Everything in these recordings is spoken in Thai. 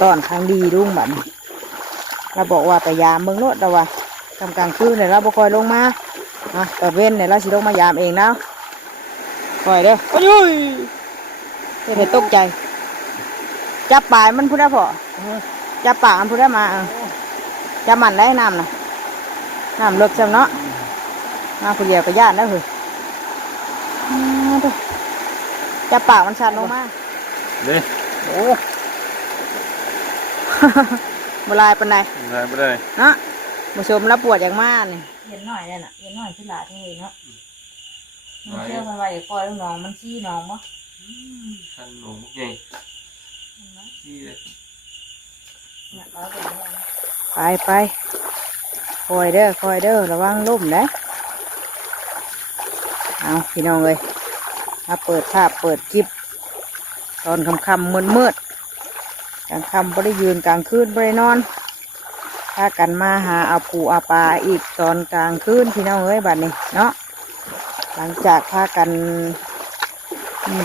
ตอนครั้งดีรุ่งบัดนี้เราบอกว่าไปยามเบิ่งรถเราว่ากลางคืนเนี่ยเราบ่คอยลงมาตอนเว้นเนี่ยเราสิลงมายามเองแล้วคอยเด้อโอ้ยเดี๋ยวตกใจจับปลายมันพูดได้พอจับปากมันพูดได้มาจับมันได้น้ำนะน้ำเลิกจังเนาะมาคนเดียวก็ย่านแล้วเหรอจับปากมันชันลงมาเด้โอ้โบราณเป็นไงไม่ได้เนาะผู้ชมแล้วปวดอย่างมากนี่เย็นหน่อยเนี่ยน่ะเย็นหน่อยที่หลาที่เนาะมันเชื่อมันไว้ปล่อยน้องมันชี้น้องมั้งทันหนูใหญ่ชี้เลยไปคอยเด้อระวังลุ่มนะเอาพี่น้องเลยมาเปิดภาพเปิดคลิปตอนค่ำมืดกลางค่ำไม่ได้ยืนกลางคืนไม่ได้นอนถ้ากันมาหาเอาปูเอาปลาอีกตอนกลางคืนพี่น้องเอ้ยบัดนี้เนาะหลังจากพากัน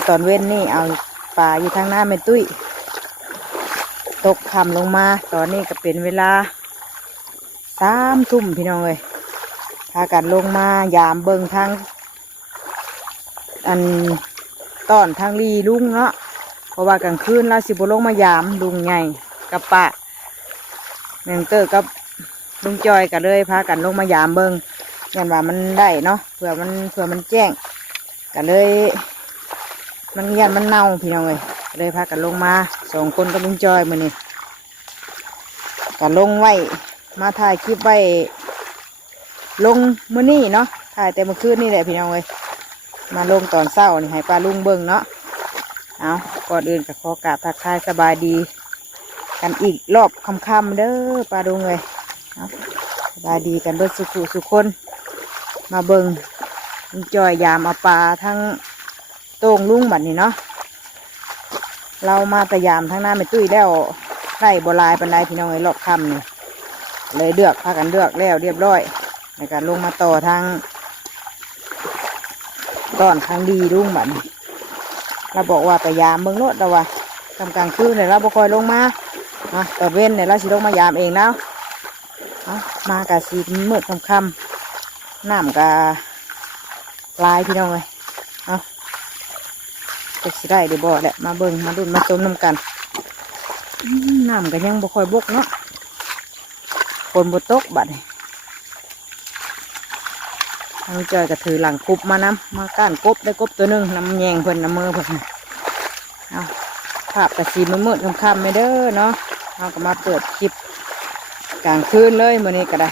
ตอนเว้นนี่เอาปลาอยู่ทางหน้าแม่ตุ้ยตกค่ำลงมาตอนนี้ก็เป็นเวลา3 ทุ่มพี่น้องเลยพากันลงมายามเบิ่งทางอันตอนทางลีลุงเนาะเพราะว่ากลางคืนเราสิบลงมายามลุงใหญ่กับปะแมงเตอร์กับลุงจอยกันเลยพากันลงมายามเบิ่งยันว่ามันได้เนาะเผื่อมันแจ้งกันเลยมันยันมันเน่าพี่น้องเลยพากันลงมา2 คนกับลุงจอยมื้อนี้กันลงไว้มาถ่ายคลิปไว้ลงมื้อนี้เนาะถ่ายแต่เมื่อคืนนี่แหละพี่น้องเลยมาลงตอนเช้านี่ให้ป้าลุงเบิ่งเนาะเอาก่อนอื่นก็ขอกราบทักทายสบายดีกันอีกรอบค่ำๆเด้อป้าลุงเลยสบายดีกันเบิดสุขคนมาเบิ่งลุงจอยยามเอาปลาทั้งโต่งลุงบัดนี้เนาะเรามาแต่ยามทั้งหน้าไม่ตุ้ยแล้วไข่บัวลายปันไดพี่น้องเลยรอบค่ำนี่เลยเลือกพากันเลือกแล้วเรียบร้อยในการลงมาต่อทางตอนครั้งดีรุ่งบัดเราบอกว่าไปยามเบิ่งรถเราว่ากลางคืนเนี่ยเราบ่คอยลงมาตอนเว้นเนี่ยเราสิลงมายามเองแล้วมากะสีมืดค่ำน้ำกะลายพี่น้องเลยจะสิได้เดี๋ยวบอกแหละมาเบิ่งมาดุนมาต้มน้ำกันน้ำก็ยังบ่ค่อยบกเนาะคนบ่ตกบัดทางจอยก็ถือหลังกบมาน้ำมาก้านกบได้กบตัวหนึ่งน้ำแยงเพิ่นน้ำมือเพิ่นเอาภาพกระสีมืดค่ำๆไม่เด้อเนาะเอาก็มาเปิดคลิปกลางคืนเลยมื้อนี้ก็ได้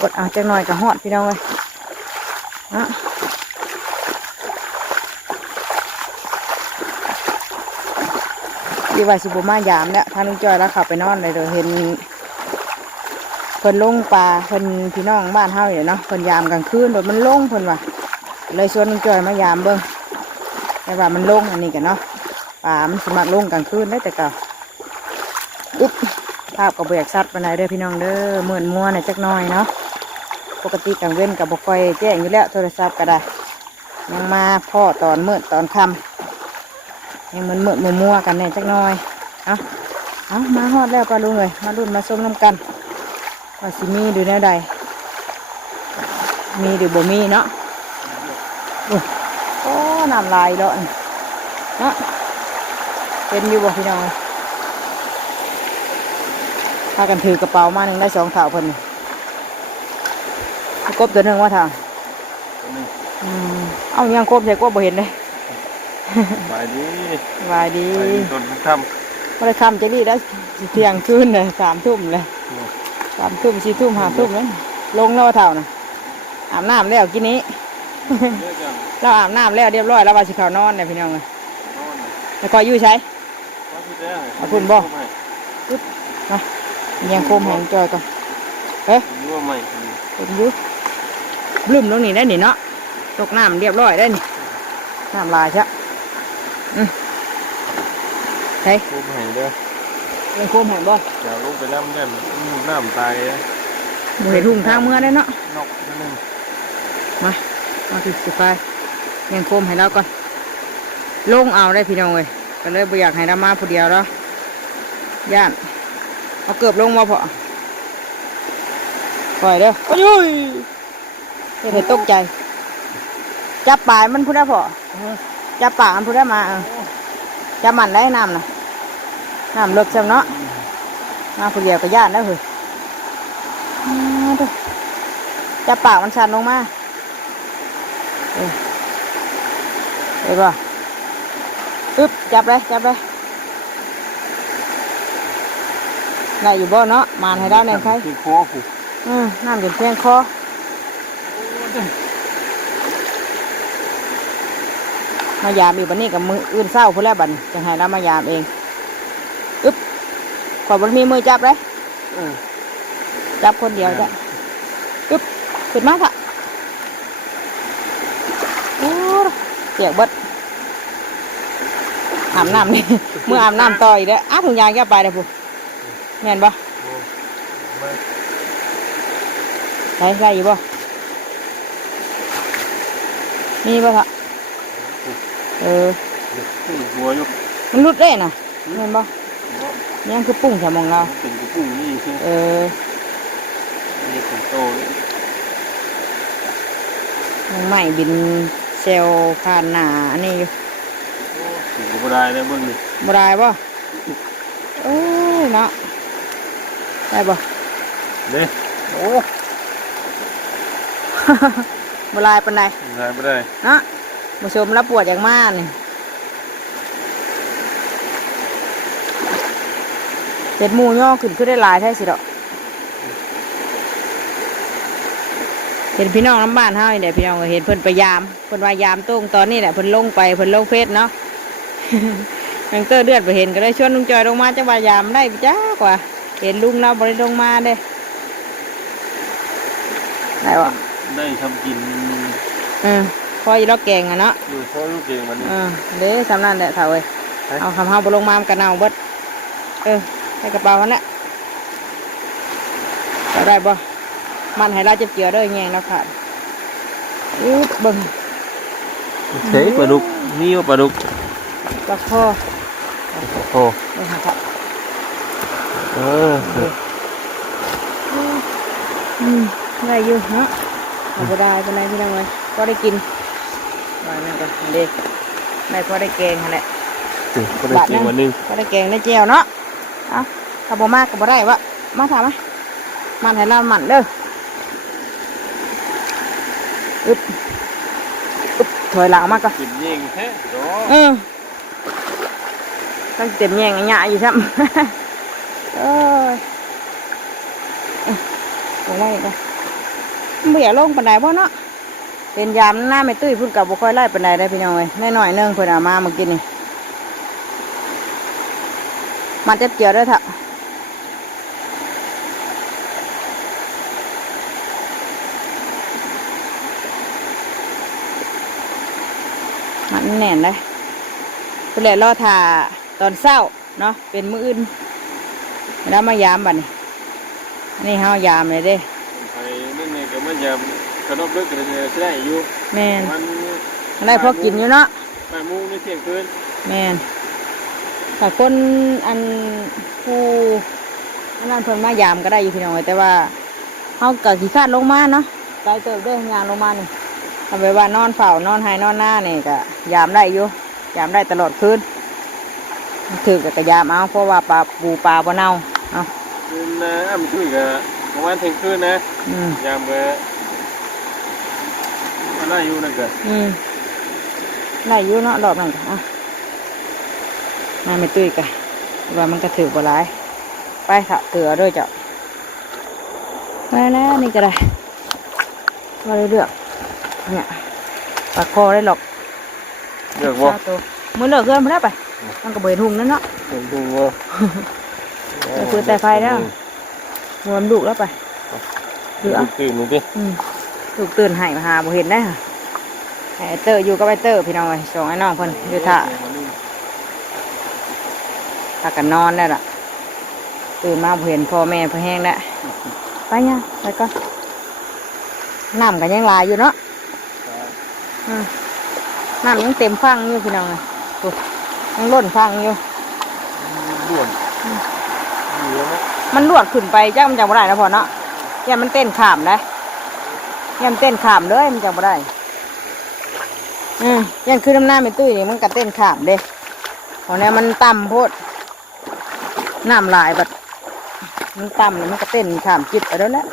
กดเอาจังหน่อยก็ฮอดพี่น้องเลยดีว่าสิบมายามเนี่ยทางลุงจอยแล้วขับไปนอนเลยเดี๋ยวเห็นเพิ่นลงปลาเพิ่นพี่น้องบ้านเฮาอยู่เนาะเพิ่นยามกลางคืนโดยมันลงเพิ่นว่ะเลยชวนลุงจอยมายามเบิ่งแต่ว่ามันลงอันนี้กันเนาะปลามันสมัครลงกลางคืนได้แต่เก่าภาพกับเบียกซัดไปไหนเด้อพี่น้องเด้อเหมือนมัวในจักน้อยเนาะปกติกลางเว้นกับบ่ค่อยแจ้งอยู่แล้วโทรศัพท์ก็ได้ยังมาพ่อตอนมืดตอนค่ำยังมืดมัวกันในจักน้อยเอามาฮอดแล้วปลาลุงเลยมารุ่นมาส้มน้ำกันว่าสิมีดูแนวใดมีหรือบ่มีเนาะโอ้น้ำลายแล้วเนาะเป็นอยู่บ่พี่น้องพากันถือกระเป๋ามาหนึ่งได้2 เท่าเพิ่นกบตัวหนึ่งว่าทางเอายังกบใส่กบบ่เห็นเลยสบายดีต้นค่ำไม่ได้ค่ำจะดีแล้วเที่ยงคืนเลย3 ทุ่มเลย3 ทุ่ม4 ทุ่ม5 ทุ่มเลยลงแล้วเท่านะอาบน้ำแล้วกินนี้เราอาบน้ำแล้วเรียบร้อยแล้วว่าสิเขานอนเนี่ยพี่น้องเลยแล้วก็อยู่ใช้เอาคุณบ่มายังโคมแหงจอยก่อนเฮ้ยผมยุบลืมตรงนี้ได้หนิเนาะตกน้ำเรียบร้อยได้หนิน้ำลายใช่เฮ้ยโคมแหงเด้อยังโคมแหงบ่จะลงไปน้ำได้น้ำตายหมูเห็ดหุ่งทางเมื่อได้เนาะนกนั่นเองมาติดสิไปยังโคมให้เราก่อน ลงเอาได้พี่น้องเลยก็เลยบ่อยากให้เรามาผู้เดียวแล้วย่านเอาเกือบลงมาพอปล่อยเด้อโอ้ยเฮ็ดให้ตกใจจับปลายมันพูดได้พอจับปากมันพูดได้มาจับมันได้น้ำน่ะน้ำเลิกจังเนาะมาผู้เดียวก็ย่านแล้วเหรอจับปากมันสั่นลงมาเห็นป่ะอึ๊บจับเลยได้อยู่บ่เนาะมานให้ได้แน่ใคร ที่คอผูก น้ำจนเพียงคอมายามอีกบันนี้กับมืออื่นเศร้าพูดแล้วบัดนจะให้เรามายามเองอึ๊บขอบนมีมือจับเลยจับคนเดียวจ้ะอึ๊บขึ้นมาค่ะโอ้เสียบเบิดอาบน้ำนี่ เมื่ออาบน้ำต่ออีกแล้วถุงยางแก้ไปเลยพูแม่นบ่ได้อยู่บ่มีบ่ค่ะหัวอยู่มันรุดได้น่ะเห็นบ่ยังคือปุ้งแถวมองเราเป็นกุ้งนี่คือนี่ของโตเลยน้องใหม่บินเซลผ่านหนาอันนี้อยู่บ่ได้เลยเบิ่งนี่บ่ได้บ่โอ้ยเนาะได้บ่เด้โอ้บ่ได้ปานใดบ่ได้เนาะผู้ชมรับปวดอย่างมากนี่เจ็ดหมูย่อขึ้นได้หลายแท้สิดอกเห็นพี่น้องน้ำบ้านเฮาเนี่ยพี่น้องก็เห็นเพิ่นไปยามเพิ่นว่ายามต้งตอนนี้แหละเพิ่นลงไปเพิ่นลงเฟซเนาะ ยังเตอเดือดไปเห็นก็เลยชวนลุงจอยลงมาจังว่ายามได้จ้ากว่าเห็นลุงเราบริลงมาเด้ได้วะได้ทำกินพออยู่รอกแกงอะเนาะพอลูกเก่งมันเด้สำนันแหละเถ่าเอ้ยเอาคำเฮาบลงมากันเอาเบิดใส่กระเป๋าเขาเนี่ยได้บ่มันให้เราเจ็บเกี่ยวด้วยแงงเราขาดบึ้งเฮ้ยปลาดุกนี่ว่าปลาดุกปลาคอครับได้อยู่เนาะเอาได้เป็นไรพี่น้องเลยก็ได้กินว่านั่นก็ดีได้พอได้แกงแหละก็ได้แกงวันนึงก็ได้แกงได้เจียวเนาะเอาถ้าบ่มากก็บ่ได้วะมาถามไหมมันให้เราหมั่นเด้ออึ๊บถอยหลังมากก็เต็มแยงแท้ต้องเต็มแยงหยาอยู่ซ้ำลงไว้ก็ไม่อยากลงปานใดบ่เนาะเป็นยามหน้าไม่ตุ้ยพุ่นกับบุค่อยไล่ปานใดได้พี่น้องเลยแน่หน่อยเนื่องเพิ่นเอามาเมื่อกี้นี่มันจะเกี่ยวด้วยเถอะมันแน่นเลยเป็นแหล่รอถ่าตอนเช้าเนาะเป็นมื้ออื่นแล้วมายามบัดนี้นี่เฮายามเลยเด้ไปนั่นไงก็มายามขนมเลิกกันเลยได้อยู่แม่นอะไรพอกินอยู่เนาะ8 โมงนี่เที่ยงคืนแม่นถ้าคนอันผู้นั่นเพิ่นมายามก็ได้อยู่พี่น้องแต่ว่าเฮาก็ขี้คร้านลงมาเนาะไกลเติบเด้งานลงมานี่ทำไปว่านอนเฝ้านอนหายนอนหน้านี่ก็ยามได้อยู่ยามได้ตลอดคืนถือกับยามเอาเพราะว่าปูปลาบ่เน่าเอาคืนนะมันช่วยกับประมาณเที่ยงคืนนะยามก็ได้อยู่นั่นก็ได้อยู่เนาะดอกนั่นก็มาไม่ตุ้ยกันว่ามันก็ถือบ่หลายไปเถอะถือด้วยเจ้าไปแล้วนี่ก็ได้มาเรื่อยๆเนี่ยปลาคอได้หรอกเลือกว่ามือเลือกเกินมาแล้วไปมันก็เบิดหุ่งนั่นเนาะหุ่งว่าไปฟื้นแต่ไฟแล้วงวมดุแล้วไปเหลือตื่นมึงดิถูกตื่นหายมาหาบ่เห็นได้ค่ะไอเตอร์อยู่กับไอเตอร์พี่น้องไอ้สองไอ้น้องเพิ่นอยู่ท่ากันนอนได้ล่ะตื่นมาบ่เห็นพ่อแม่พ่อแห้งแล้วไปเนี่ยไปก่อนน้ำกันยังลายอยู่เนาะน้ำยังเต็มฟังอยู่พี่น้องเลย ยังล้นฟังอยู่ ด่วนอยู่แล้วนะ มันลวดขึ้นไปจ้ามันจังบ่ได้นะพ่อเนาะย่ามันเต้นขามนะย่ามันเต้นขามเลยมันจังบ่ได้ยันคือน้ำหน้าเป็นตุ้ยนี่มันก็เต้นขามเด้เพราะเนี่ยมันต่ำโพดน้ำลายแบบมันต่ำเลยมันก็เต้นขามจิตไปแล้วแหละ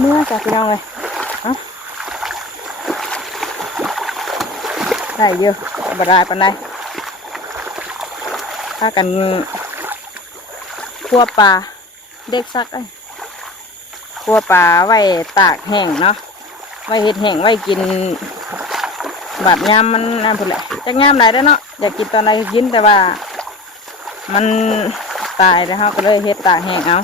เมื่อจ้ะพี่น้องเลยได้เยอะบดายปันไดถ้ากันคั่วปลาเด็กซักคั่วปลาไว้ตากแห้งเนาะไว้เห็ดแห้งไว้กินบาดยามมันนั่นพุ่นแหละจะงามไหนได้เนาะอยากกินตอนไหนก็กินแต่ว่ามันตายแล้วเขาก็เลยเห็ดตากแห้งเอา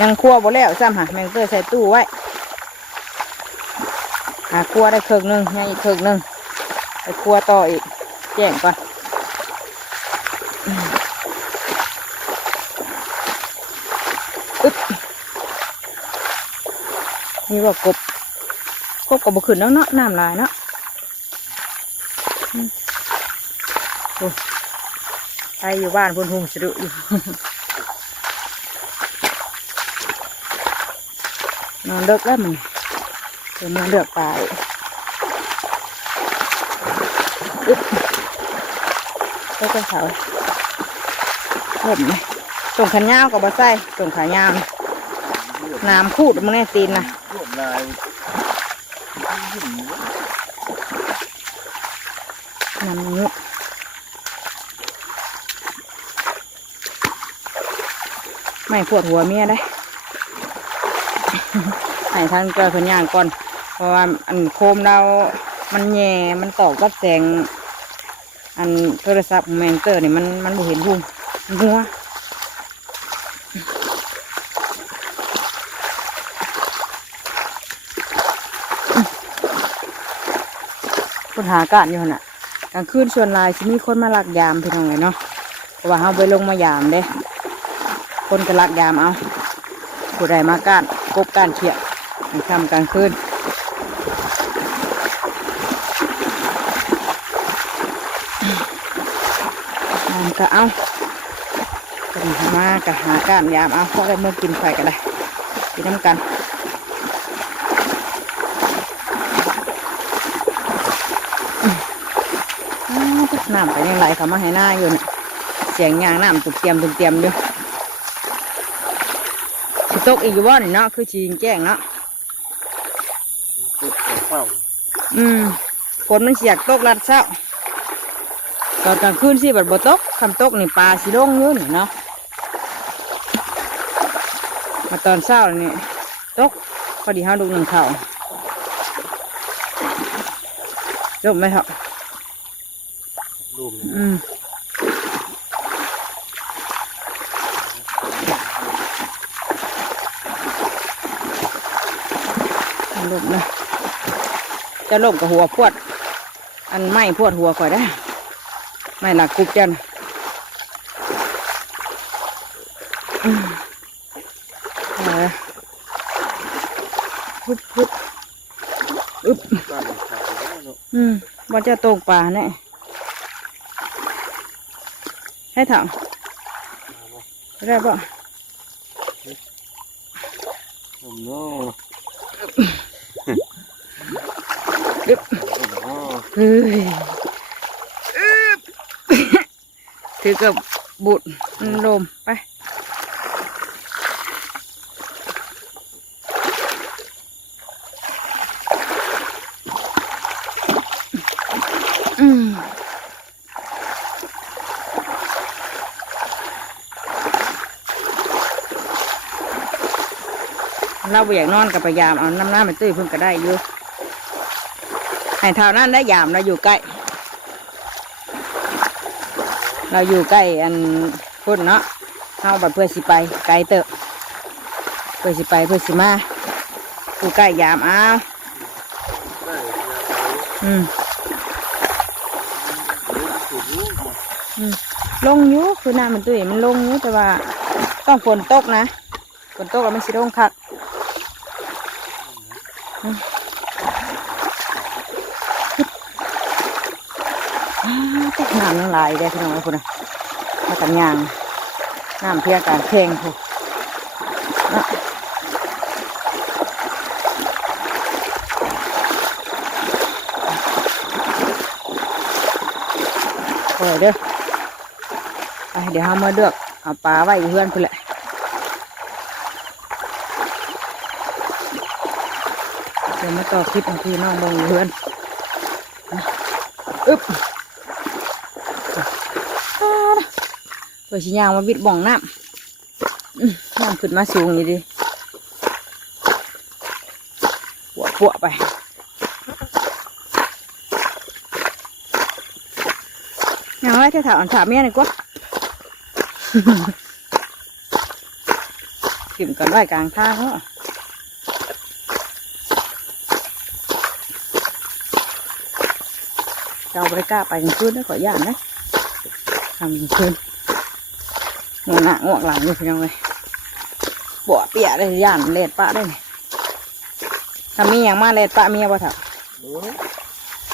ยังคั่วบ่แล้วซ้ำค่ะแมงเตอร์ใส่ตู้ไว้คั่วได้ครึ่งนึงยังอีกครึ่งนึงไปคั่วต่ออีกแจ้งก่อนนี่ว่ากบกับบุขึ้นแล้วเนาะน้ำลายเนาะไปอยู่บ้านพุ่นหุงสะดุอยู่นอนเลิกแล้วมันเดี๋ยวมันเลือกปลาแล้วก็เขาเห็นไหมส่งขันยาวกับบะไส้ส่งขายาวน้ำพูดมึงแน่ตีนนะน้ำนี้ไม่ปวดหัวเมียได้ให้ท่านเกิดขันยางก่อนเพราะว่าอันโคมเรามันแย่มันตอกกับแสงอันโทรศัพท์แมงเตอร์นี่มันบ่เห็นหุ่งหัวคนหาการอยู่น่ะกลางคืนส่วนลายสิมีคนมาลักยามพี่น้องเลยเนาะเพราะว่าเขาไปลงมายามเด้คนก็ลักยามเอาผู้ใดมาก้านกบก้านเขียดในค่ำกลางคืนก็เอาคนมากะหาก้านยามเอาเพราะได้เมื่อกินไข่ก็ได้กินน้ำกันน้ำไปยังไหลเขามาให้หน้าอยู่เนี่ยเสียงยางน้ำตุ่มเตรียมอยู่สิตกอีกอยู่บ่นี่เนาะคือชีแจ้งเนาะฝนมันเสียกตกลัดเช้าตอนกลางคืนสิบัดบ่ตกคำตกนี่ปลาสิลงเยอะนี่เนาะมาตอนเช้านี่ตกพอดีเฮาดูหนึ่งเข่าจบไหมครับลมนะจะลมกับหัวพวดอันไม่พวดหัวก่อยได้ไม่หลักกุบจันว่าจะตกป่าเนี่ยให้ถังได้ปะถือกับบุตรลมไปเราอยากนอนกับพยายามเอาน้ำหน้ามันตื้อเพิ่งก็ได้อยู่ให้เท่านั้นได้ยามเราอยู่ใกล้อันพุ่นเนาะเอาแบบเพื่อสิไปไกลเตอะเพื่อสิไปเพื่อสิมาอยู่ใกล้ยามเอาลงอยู่คือน้ำมันตุ้ยมันลงอยู่แต่ว่าต้องฝนตกนะฝนตกแล้วมันสิลงคัก ตกน้ำน้ำลายได้พี่น้องคุณนะมากันยางน้ำเพียการแข่งคุณปล่อยเด้อไปเดี๋ยวเรามาเลือกเอาปลาไว้อยู่เพื่อนคุณแหละเดี๋ยวมาต่อคลิปของพี่น้องเบิ่งอยู่เพื่อนอึ๊บเปิดชิ้นยางมาบิดบ่องน้ำน้ำขึ้นมาสูงอยู่ดิปัวไปยังไงจะถามถามเมียหน่อยกว่าขึ้นกันไว้กลางทางเนาะเราไปกล้าไปกลางคืนได้ขอย่านนะทำกลางคืนง่วงหน้าง่วงหลังอยู่พี่น้องเลยบัวเปียได้ย่านเลดปะได้ทำมีอย่างมาเลดปะเมียบ่เถอะ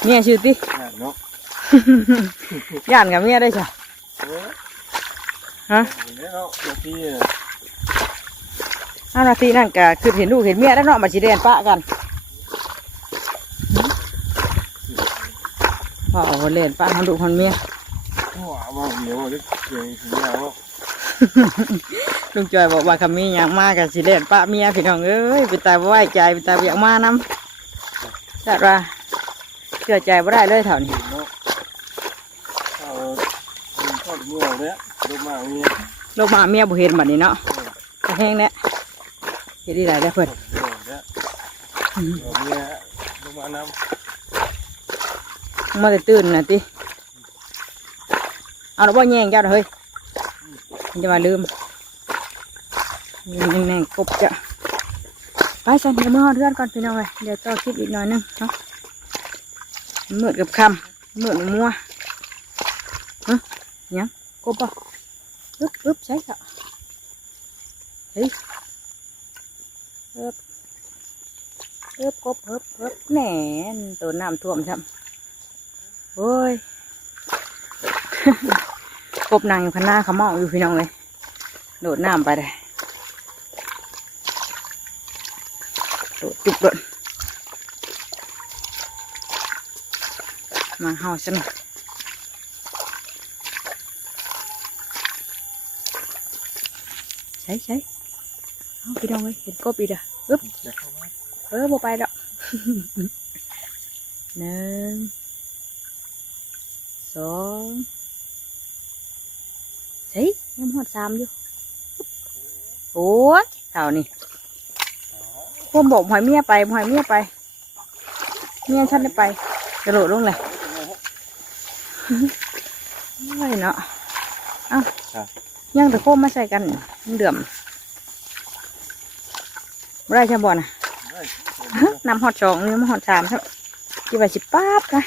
เมียชื่อติย่านกับเมียได้ใช่ฮะ5 นาทีนั่นก็คือเห็นลูกเห็นเมียแล้วเนาะมาจีเรียนปะกันพ่อเล่นปะเขาดูคนเมียลุงจอยบอกว่าคำมีอย่างมากกับสิเล่นปะเมียพี่น้องเอ้ยไปตายไว้ใจไปตายเบียกมาน้ำแต่ว่าเชื่อใจไม่ได้เลยแถวนี้ลูกมาเมียบุเห็นแบบนี้เนาะแห้งเนี่ยเห็นดีไรได้เพื่อนมาแต่ตื่นนะติเอาแล้วบ่แย่งเจ้าเฮ้ยมันจะมาลืมแน่งกบจะไปฉันเดี๋ยวมาเรื่อนก่อนพี่น้องเลยเดี๋ยวต่อคลิปอีกหน่อยนึงเนาะมืดกับคำมืดมัวยังกบป่ะอึ๊บใช่ค่ะเฮ้ยกบแหน่ตัวน้ำท่วมใช่ไหมโอ้ยกบนางอยู่ข้างหน้าเขามองอยู่พี่น้องเลยโดดน้ำไปเลยโดดจุบโดดมาเห่าฉันใช่เอาพี่น้องเลยเห็นกบอีกอ่ะอึ๊บโบไปแล้ว1 2เฮ้ยยังหอด3อยู่โอ้ยเท่านี้พวกบอกหอยเมียไปเมียฉันได้ไปกระโดดลงเลยไม่เนาะเอ้ายังตะโคมมาใส่กันเดือมไรช่างบ่อนะนำหอด2นี่มาหอด3ครับจีบไป10 ป๊าบนะ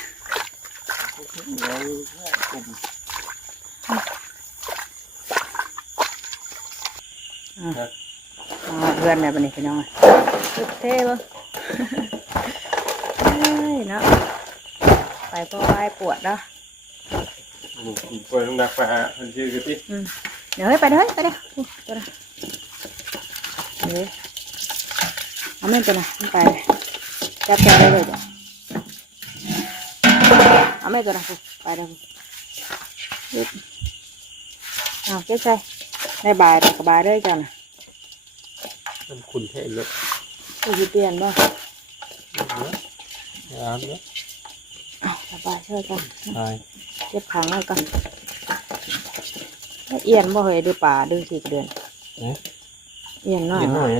เพื่อนเนี่ยเป็นยังไงน้องเท่บ่เนาะไปพ่อไอ้ปวดเนาะปวดตรงนักไปหาพันชื่อกันที่เดี๋ยวไปเด้อตัวน่ะเอาแม่ตัวน่ะไปจับแกได้เลยเอาแม่ตัวน่ะไปเด้อเอาเก็บใจได้บายแต่ก็บายได้จังน่ะมันขุ่นเท่เลยจะเปลี่ยนบ่น้ำเยอะสบายช่วยกันเก็บถังแล้วกันเอียนบ่เคยดูป่าดูสิเดือนเอียนหน่อยหน่อย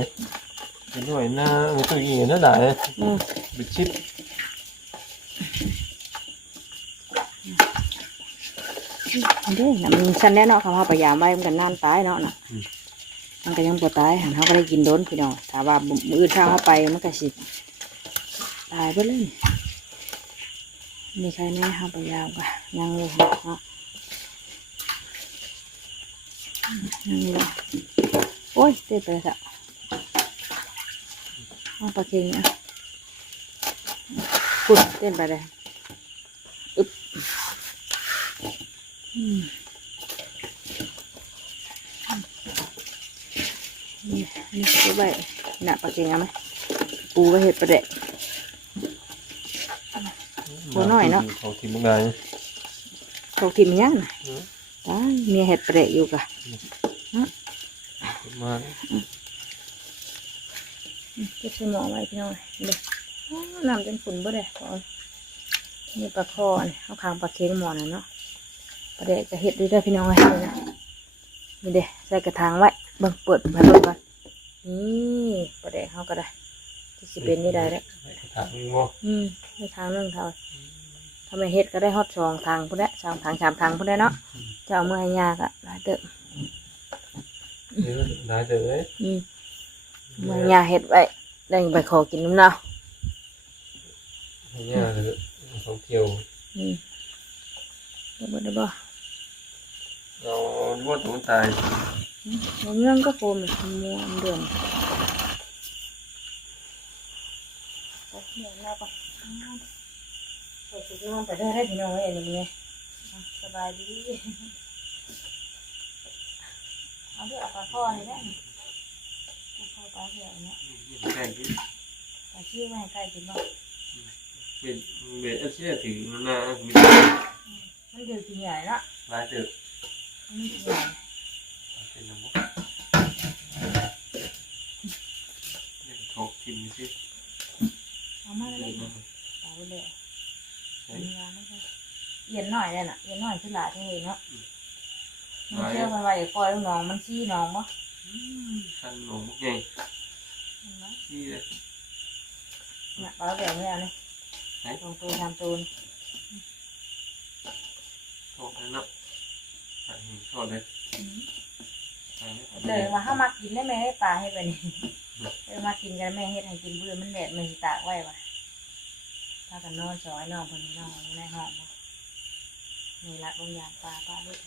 หน้าตัวอีนั่นแหละบิดชิดเด้น่ะมันชันแน่เนาะเขาพยายามไว้มันกันน้ำตายเนาะน่ะมันก็ยังปวดตายหันเขาก็ได้กินโดนพี่น้องถ้าว่ามือเช้าเข้าไปมันก็สิตายไปเลยมีใครแน่เขาพยายามกันยังเลยเนาะยังเลยโอ้ยเต้นไปแล้วเอาปลาเค็งเนี่ยขุดเต้นไปเลยอึ๊บ นี่คือใบหนักปลาเค็งเอาไหมปูก็เห็ดประเดะโหหน่อยเนาะ เขาทิมไง เขาทิมยังน่ะตายเมียเห็ดประเดะอยู่กะ มา เก็บสมองไว้พี่น้องเด็กน้ำจนขุ่นบ่ได้นี่ปลาคอนี่เอาคางปลาเค็งหมอน่ะเนาะประเดะจะเห็ดด้วยเด้อพี่น้องเลยนะนี่เด้ใส่กระถางไว้เบิ่งเปิดมาเบิ่งก่อนนี่ประเดะเขาก็ได้ที่สิเป็นนี่ได้แล้ว ถามงอ ในทางเรื่องเท่าทำไมเฮ็ดก็ได้ฮอดสองทางพุ่นแหละสองทางสามทางพุ่นได้เนาะจะเอาเมื่อให้ยากอะหลายเติบ ได้เด้อ เมื่อยาเฮ็ดไว้ได้ไปขอกินน้ำเนาะ ให้ย่าเลยท่องเที่ยว ได้บ่ได้บ่ เราลวดตัวตาย เงื่อนก็โฟมเลยมัวเดือนไปเดี๋ยวเราไปไปสุดนอนไปได้พี่น้องเอ้ยนี่ไงสบายดีเอาด้วยเอาปลาข้อนี่ได้ปลาข้อปลาเหี่ยวเนี่ย ใช่ที่ ปลาชื่อไม่ให้ใกล้กินบ่ เป็นอาชีพถึงนะมี มันอยู่ที่ใหญ่ละ หลายเด้อ มันที่ใหญ่ เป็นน้ำมันยังทอกทิมสิ เอามาเลยเอาเลยมีงานไม่ใช่เย็นหน่อยเลยน่ะเย็นหน่อยขึ้นหลาที่เนาะมันเชื่อมันไว้ปล่อยลูกน้องมันชี้น้องบ่ ขันหลงมุกไงที่เลย น่ะปลาแบบนี้เอาเลยตรงตัวทำตัว ทอกแล้วเนาะใส่หินทอดเลย เลยว่าถ้ามากินได้ไหมปลาให้ไปนี่มากินกันแม่เฮ็ดให้กินเบื่อมันแดดมันตากไว้ว่ะถ้ากันนอนซอยนอนคนนี้นอนอยู่ในห้องบ่นี่ละโรงยานปลาลูก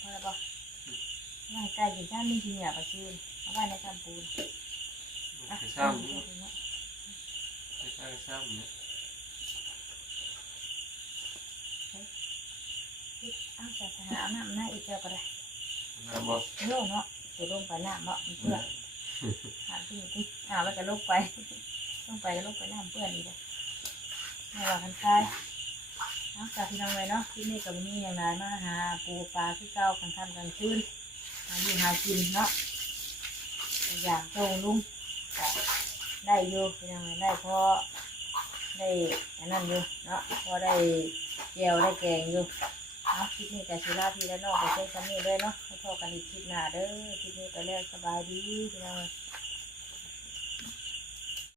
พอแล้วบ่ไม่ใกล้กินชามีกินหยาปลาชื่นเอาไว้ในชามปูน ไปซ้ำเนี่ยไปซ้ำเนี่ย อ้าวจะหาน้ำหน้าอีกเจ้าก็ได้ น้ำบ่ โยเนาะจะลงไปน้ำเนาะเพื่อนหาที่นี่หาแล้วก็ลงไปลงไปก็ลงไปน้ำเพื่อนอีกเลยไม่ว่ากันคายเอาจากพี่น้องเลยเนาะที่นี่กับนี่อย่างไรมาหาปูปลาที่เก้ากันทันกันขึ้นหาอยู่หากินเนาะอย่างโตลุงได้อยู่พี่น้องเลยได้เพราะได้อันนั้นอยู่เนาะพอได้เจียวได้แกงอยู่คลิปนี้แต่สุราพี่และนอกไปเช่นกันนี่ด้วยเนาะให้พอกันอีกคลิปหน้าเด้อคลิปนี้ก็แล้วสบายดีพี่น้อง